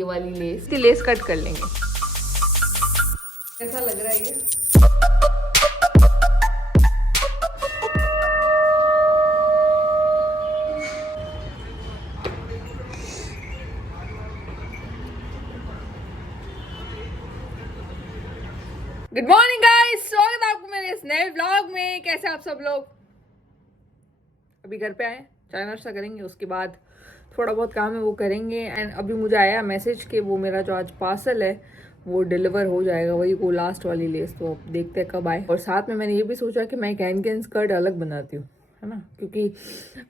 ये वाली लेस, इसकी लेस कट कर लेंगे। कैसा लग रहा है ये? गुड मॉर्निंग गाइस, स्वागत है आपको मेरे इस नए व्लॉग में। कैसे आप सब लोग? अभी घर पे आए, चाय नाश्ता करेंगे, उसके बाद थोड़ा बहुत काम है वो करेंगे। एंड अभी मुझे आया मैसेज कि वो मेरा जो आज पार्सल है वो डिलीवर हो जाएगा, वही वो लास्ट वाली लेस। तो अब देखते हैं कब आए। और साथ में मैंने ये भी सोचा कि मैं कैन स्कर्ट अलग बनाती हूँ, है ना, क्योंकि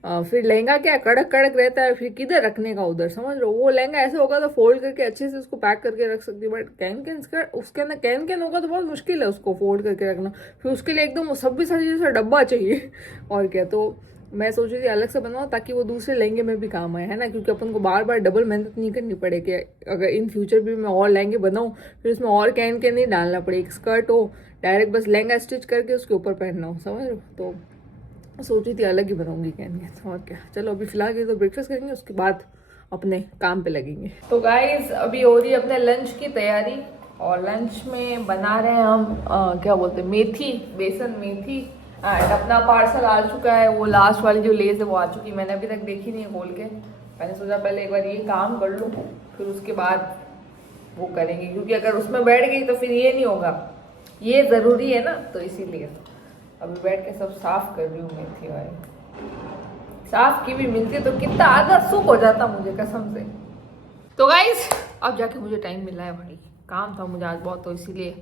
फिर लहंगा क्या कड़क कड़क रहता है, फिर किधर रखने का उधर, समझ लो। वो लहंगा ऐसे होगा तो फोल्ड करके अच्छे से उसको पैक करके रख सकती है, बट कैन स्कर्ट उसके अंदर कैन होगा तो बहुत मुश्किल है उसको फोल्ड करके रखना। फिर उसके लिए एकदम 26 जैसा डब्बा चाहिए और क्या। तो मैं सोच रही थी अलग से बनाऊँ ताकि वो दूसरे लहंगे में भी काम आए, है ना, क्योंकि अपन को बार बार डबल मेहनत नहीं करनी पड़े कि अगर इन फ्यूचर भी मैं और लहंगे बनाऊँ फिर उसमें और कैन नहीं डालना पड़े। एक स्कर्ट हो, डायरेक्ट बस लहंगा स्टिच करके उसके ऊपर पहनना हो, समझ लो। तो सोची थी अलग ही बनाऊंगी कैन और क्या। चलो अभी फिलहाल के तो ब्रेकफास्ट करेंगे, उसके बाद अपने काम पे लगेंगे। तो गाइज अभी हो रही है अपने लंच की तैयारी, और लंच में बना रहे हैं हम क्या बोलते हैं, मेथी, बेसन मेथी। एंड अपना पार्सल आ चुका है, वो लास्ट वाली जो लेस है वो आ चुकी है। मैंने अभी तक देखी नहीं है खोल के। मैंने सोचा पहले एक बार ये काम कर लूँ, फिर उसके बाद वो करेंगे, क्योंकि अगर उसमें बैठ गई तो फिर ये नहीं होगा, ये ज़रूरी है ना। तो इसीलिए अभी बैठ के सब साफ कर रही हूँ मेथी वाली। साफ की भी मिलती है तो कितना आधा सुख हो जाता मुझे कसम से। तो गाइस अब जाके मुझे टाइम मिला है भाई, काम था मुझे आज बहुत, तो इसीलिए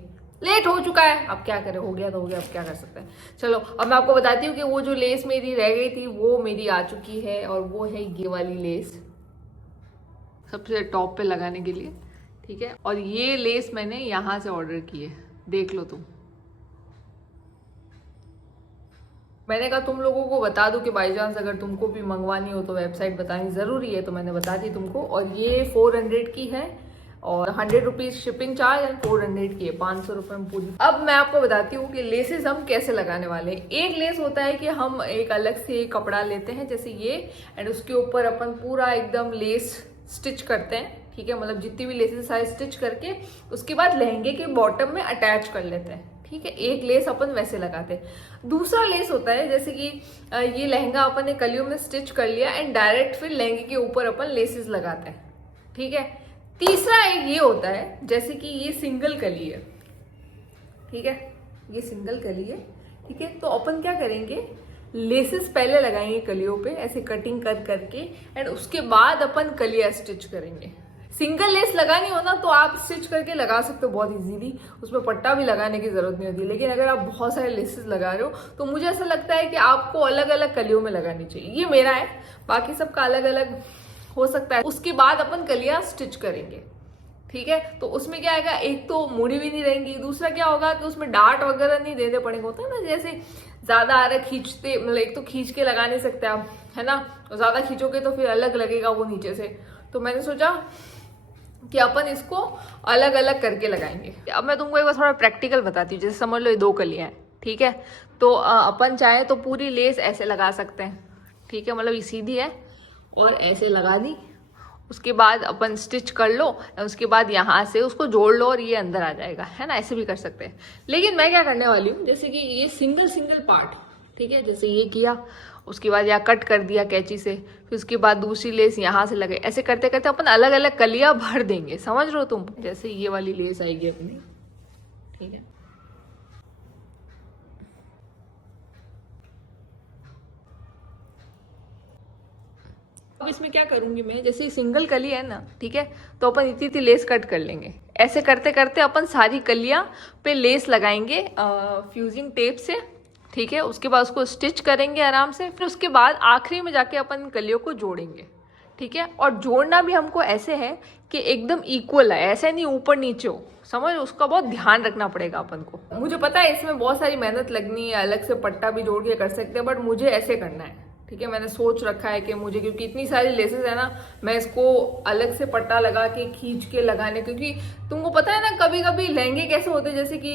लेट हो चुका है। अब क्या करें, हो गया तो हो गया, अब क्या कर सकते हैं। चलो अब मैं आपको बताती हूँ कि वो जो लेस मेरी रह गई थी वो मेरी आ चुकी है, और वो है ये वाली लेस सबसे टॉप पे लगाने के लिए, ठीक है। और ये लेस मैंने यहाँ से ऑर्डर की है, देख लो तुम। मैंने कहा तुम लोगों को बता दूं कि बाई चांस अगर तुमको भी मंगवानी हो तो वेबसाइट बतानी ज़रूरी है, तो मैंने बता दी तुमको। और ये 400 की है, और 100 रुपीज़ शिपिंग चार्ज, एंड 400 की है, 500 रुपये में पूरी। अब मैं आपको बताती हूँ कि लेसेस हम कैसे लगाने वाले हैं। एक लेस होता है कि हम एक अलग से कपड़ा लेते हैं जैसे ये, एंड उसके ऊपर अपन पूरा एकदम लेस स्टिच करते हैं, ठीक है, मतलब जितनी भी लेसेस सारे स्टिच करके उसके बाद लहंगे के बॉटम में अटैच कर लेते हैं, ठीक है। एक लेस अपन वैसे लगाते हैं। दूसरा लेस होता है जैसे कि ये लहंगा अपन ने कलियों में स्टिच कर लिया, एंड डायरेक्ट फिर लहंगे के ऊपर अपन लेसेस लगाते हैं, ठीक है। तीसरा एक ये होता है जैसे कि ये सिंगल कली है, ठीक है, ये सिंगल कली है, ठीक है। तो अपन क्या करेंगे, लेसेस पहले लगाएंगे कलियों पे ऐसे कटिंग कर करके, एंड उसके बाद अपन कलियां स्टिच करेंगे। सिंगल लेस लगानी हो ना तो आप स्टिच करके लगा सकते हो बहुत इजीली, उसमें पट्टा भी लगाने की जरूरत नहीं होती। लेकिन अगर आप बहुत सारे लेसेस लगा रहे हो तो मुझे ऐसा लगता है कि आपको अलग अलग कलियों में लगानी चाहिए। ये मेरा है, बाकी सबका अलग अलग हो सकता है। उसके बाद अपन कलियां स्टिच करेंगे, ठीक है। तो उसमें क्या आएगा, एक तो मुड़ी भी नहीं रहेंगी, दूसरा क्या होगा कि उसमें डार्ट वगैरह नहीं देने पड़ेंगे। होता है ना जैसे ज्यादा आ रहा खींचते, मतलब एक तो खींच के लगा नहीं सकते आप, है ना, और ज्यादा खींचोगे तो फिर अलग लगेगा वो नीचे से। तो मैंने सोचा कि अपन इसको अलग अलग करके लगाएंगे। अब मैं तुमको एक बार थोड़ा प्रैक्टिकल बताती हूँ। जैसे समझ लो ये 2 कलियां हैं, ठीक है। तो अपन चाहे तो पूरी लेस ऐसे लगा सकते हैं, ठीक है, मतलब ये सीधी है और ऐसे लगा दी, उसके बाद अपन स्टिच कर लो, उसके बाद यहाँ से उसको जोड़ लो और ये अंदर आ जाएगा, है ना, ऐसे भी कर सकते हैं। लेकिन मैं क्या करने वाली हूँ, जैसे कि ये सिंगल पार्ट, ठीक है, जैसे ये किया, उसके बाद यहाँ कट कर दिया कैंची से, फिर उसके बाद दूसरी लेस यहाँ से लगे, ऐसे करते करते अपन अलग अलग कलियां भर देंगे, समझ रहे हो तुम। जैसे ये वाली लेस आएगी अपनी, ठीक है। अब इसमें क्या करूंगी मैं, जैसे सिंगल कली है ना, ठीक है, तो अपन इतनी इतनी लेस कट कर लेंगे। ऐसे करते करते अपन सारी कलियां पे लेस लगाएंगे फ्यूजिंग टेप से, ठीक है। उसके बाद उसको स्टिच करेंगे आराम से, फिर उसके बाद आखिरी में जाके अपन कलियों को जोड़ेंगे, ठीक है। और जोड़ना भी हमको ऐसे है कि एकदम इक्वल है, ऐसे नहीं ऊपर नीचे हो, समझ, उसका बहुत ध्यान रखना पड़ेगा अपन को। मुझे पता है इसमें बहुत सारी मेहनत लगनी है, अलग से पट्टा भी जोड़ के कर सकते हैं, बट मुझे ऐसे करना है, ठीक है, मैंने सोच रखा है कि मुझे, क्योंकि इतनी सारी लेसेस है ना, मैं इसको अलग से पट्टा लगा के खींच के लगाने, क्योंकि तुमको पता है ना कभी कभी लहंगे कैसे होते हैं, जैसे कि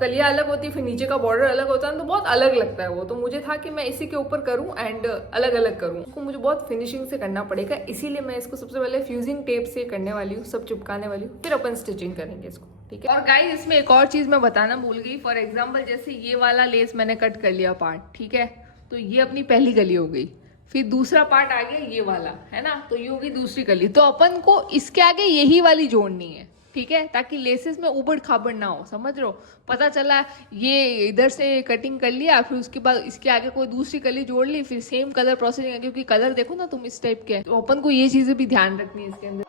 कलियां अलग होती है, फिर नीचे का बॉर्डर अलग होता है, तो बहुत अलग लगता है वो। तो मुझे था कि मैं इसी के ऊपर करूं एंड अलग अलग करूं, उसको मुझे बहुत फिनिशिंग से करना पड़ेगा, इसीलिए मैं इसको सबसे पहले फ्यूजिंग टेप से करने वाली हूँ, सब चिपकाने वाली हूँ, फिर अपन स्टिचिंग करेंगे इसको, ठीक है। और गाइस इसमें एक और चीज मैं बताना भूल गई, फॉर एग्जाम्पल जैसे ये वाला लेस मैंने कट कर लिया पार्ट, ठीक है, तो ये अपनी पहली कली हो गई, फिर दूसरा पार्ट आ गया ये वाला, है ना, तो ये होगी दूसरी कली, तो अपन को इसके आगे यही वाली जोड़नी है, ठीक है, ताकि लेसेस में उबड़ खाबड़ ना हो, समझ रहे हो। पता चला ये इधर से कटिंग कर लिया, फिर उसके बाद इसके आगे कोई दूसरी कली जोड़ ली, फिर सेम कलर प्रोसेसिंग है, क्योंकि कलर देखो ना तुम इस टाइप के, तो अपन को ये चीजें भी ध्यान रखनी है इसके अंदर।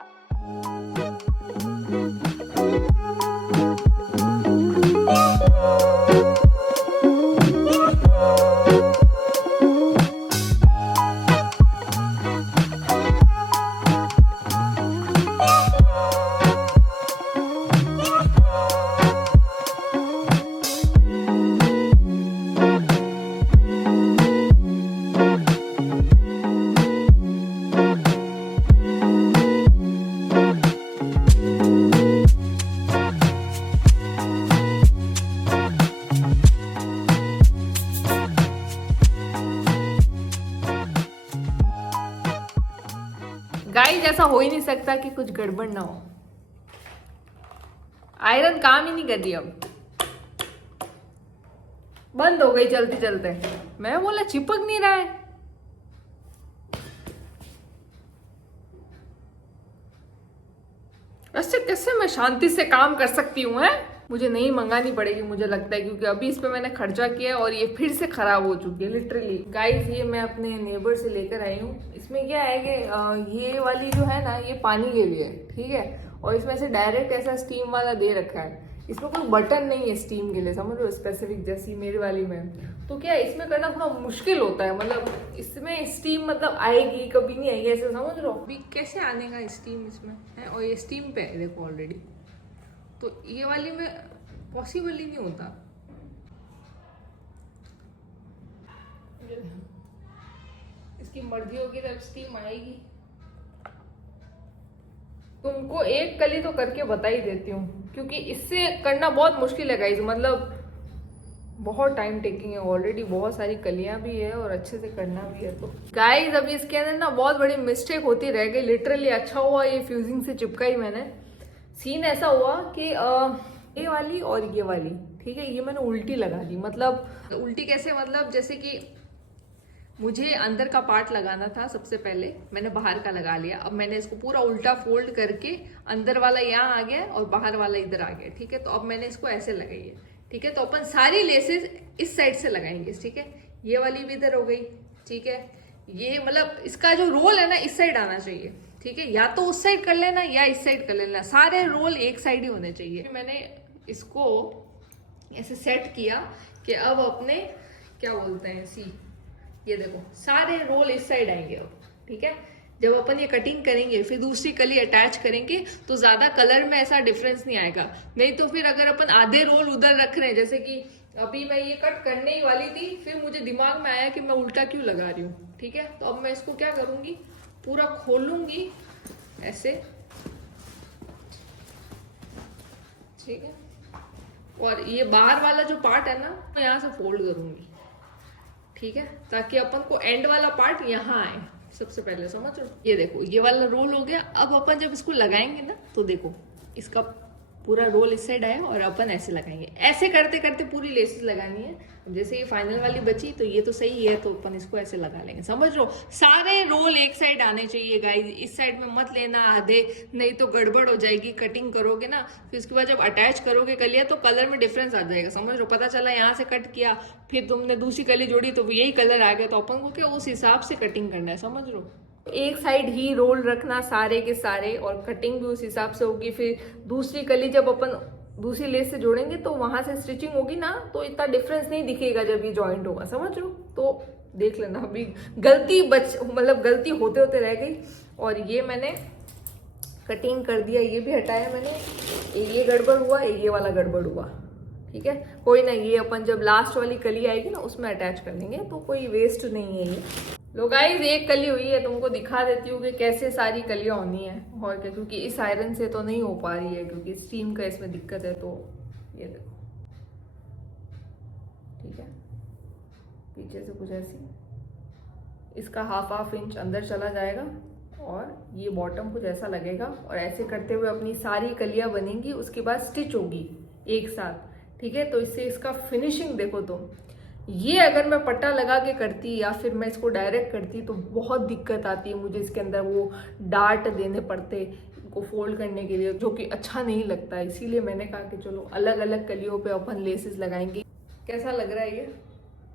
गाइस ऐसा हो ही नहीं सकता कि कुछ गड़बड़ ना हो, आयरन काम ही नहीं कर रही, अब बंद हो गई चलते चलते, मैं बोला चिपक नहीं रहा है। ऐसे कैसे मैं शांति से काम कर सकती हूँ, है मुझे नहीं मंगानी पड़ेगी मुझे लगता है, क्योंकि अभी इस पे मैंने खर्चा किया है और ये फिर से खराब हो चुकी है लिटरली। गाइस ये मैं अपने नेबर से लेकर आई हूँ, इसमें क्या है कि ये वाली जो है ना ये पानी के लिए, ठीक है, और इसमें से डायरेक्ट ऐसा स्टीम वाला दे रखा है, इसमें कोई बटन नहीं है स्टीम के लिए, समझ लो, स्पेसिफिक जैसी मेरी वाली में। तो क्या इसमें करना थोड़ा मुश्किल होता है, मतलब इसमें स्टीम मतलब आएगी कभी नहीं आएगी, ऐसे समझ लो। अभी कैसे आने का स्टीम इसमें है, और ये स्टीम पे है देखो ऑलरेडी, तो ये वाली में पॉसिबल ही नहीं होता। इसकी मर्जी होगी तब स्टीम आएगी। तुमको एक कली तो करके बता ही देती हूँ, क्योंकि इससे करना बहुत मुश्किल है गाइस, मतलब बहुत टाइम टेकिंग है, ऑलरेडी बहुत सारी कलियां भी है और अच्छे से करना भी है। तो गाइस अभी इसके अंदर ना बहुत बड़ी मिस्टेक होती रह गई लिटरली। अच्छा हुआ ये फ्यूजिंग से चिपकाई मैंने। सीन ऐसा हुआ कि ये वाली और ये वाली, ठीक है, ये मैंने उल्टी लगा दी। मतलब उल्टी कैसे, मतलब जैसे कि मुझे अंदर का पार्ट लगाना था, सबसे पहले मैंने बाहर का लगा लिया। अब मैंने इसको पूरा उल्टा फोल्ड करके अंदर वाला यहाँ आ गया और बाहर वाला इधर आ गया, ठीक है। तो अब मैंने इसको ऐसे लगाई है, ठीक है। तो अपन सारी लेसेस इस साइड से लगाएंगे, ठीक है। ये वाली भी इधर हो गई, ठीक है। ये मतलब इसका जो रोल है ना इस साइड आना चाहिए, ठीक है। या तो उस साइड कर लेना या इस साइड कर लेना, सारे रोल एक साइड ही होने चाहिए। मैंने इसको ऐसे सेट किया कि अब अपने क्या बोलते हैं, सी ये देखो सारे रोल इस साइड आएंगे अब, ठीक है। जब अपन ये कटिंग करेंगे फिर दूसरी कली अटैच करेंगे तो ज्यादा कलर में ऐसा डिफरेंस नहीं आएगा। नहीं तो फिर अगर अपन आधे रोल उधर रख रहे हैं, जैसे कि अभी मैं ये कट करने ही वाली थी, फिर मुझे दिमाग में आया कि मैं उल्टा क्यों लगा रही हूँ, ठीक है। तो अब मैं इसको क्या करूंगी, पूरा खोलूंगी ऐसे, ठीक है। और ये बाहर वाला जो पार्ट है ना मैं यहाँ से फोल्ड करूंगी, ठीक है, ताकि अपन को एंड वाला पार्ट यहाँ आए सबसे पहले, समझ लो। ये देखो ये वाला रोल हो गया। अब अपन जब इसको लगाएंगे ना तो देखो इसका पूरा रोल इस साइड आया और अपन ऐसे लगाएंगे। ऐसे करते करते पूरी लेसेस लगानी है। अब जैसे ये फाइनल वाली बची तो ये तो सही है, तो अपन इसको ऐसे लगा लेंगे, समझ लो। सारे रोल एक साइड आने चाहिए गाइस, इस साइड में मत लेना आधे, नहीं तो गड़बड़ हो जाएगी। कटिंग करोगे ना फिर उसके बाद जब अटैच करोगे कलियां तो कलर में डिफरेंस आ जाएगा, समझ लो। पता चला यहाँ से कट किया फिर तुमने दूसरी कली जोड़ी तो यही कलर आ गया, तो अपन को क्या उस हिसाब से कटिंग करना है, समझ लो। एक साइड ही रोल रखना सारे के सारे, और कटिंग भी उस हिसाब से होगी। फिर दूसरी कली जब अपन दूसरी लेस से जोड़ेंगे तो वहां से स्टिचिंग होगी ना तो इतना डिफरेंस नहीं दिखेगा जब ये जॉइंट होगा, समझ लो। तो देख लेना, अभी गलती मतलब गलती होते होते रह गई। और ये मैंने कटिंग कर दिया, ये भी हटाया मैंने। ये गड़बड़ हुआ, ये वाला गड़बड़ हुआ, ठीक है। कोई ना, ये अपन जब लास्ट वाली कली आएगी ना उसमें अटैच कर देंगे, तो कोई वेस्ट नहीं है ये। लो गाइस, एक कली हुई है, तुमको दिखा देती हूँ कि कैसे सारी कलियां होनी है और क्या, क्योंकि इस आयरन से तो नहीं हो पा रही है क्योंकि स्टीम का इसमें दिक्कत है। तो ये देखो, ठीक है, पीछे से कुछ ऐसी, इसका हाफ इंच अंदर चला जाएगा और ये बॉटम कुछ ऐसा लगेगा और ऐसे करते हुए अपनी सारी कलियां बनेंगी, उसके बाद स्टिच होगी एक साथ, ठीक है। तो इससे इसका फिनिशिंग देखो तुम, ये अगर मैं पट्टा लगा के करती या फिर मैं इसको डायरेक्ट करती तो बहुत दिक्कत आती है मुझे, इसके अंदर वो डार्ट देने पड़ते इनको फोल्ड करने के लिए, जो कि अच्छा नहीं लगता। इसीलिए मैंने कहा कि चलो अलग अलग कलियों पे अपन लेसेस लगाएंगे। कैसा लग रहा है ये?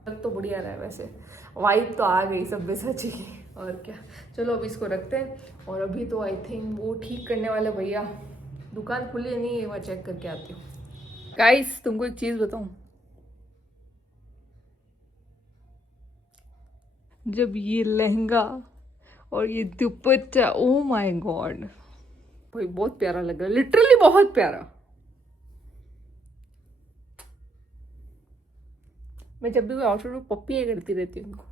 लग तो बढ़िया रहा है वैसे, वाइब तो आ गई सब्यसाची की, और क्या। चलो अब इसको रखते हैं। और अभी तो आई थिंक वो ठीक करने वाले भैया, दुकान खुली नहीं है, वहाँ चेक करके आती हूँ। गाइस, तुमको एक चीज़ बताऊँ, जब ये लहंगा और ये दुपट्टा, ओ माय गॉड भाई, बहुत प्यारा लग रहा है, लिटरली बहुत प्यारा। मैं जब भी कोई आउटफिट में पप्पी करती रहती हूँ उनको।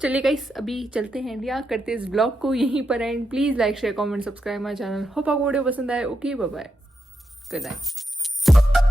चलिए गाइस, अभी चलते हैं इंडिया, करते इस ब्लॉग को यहीं पर end. Please like share comment subscribe my channel. Hope आपको वीडियो पसंद आए। Okay, bye bye, good night.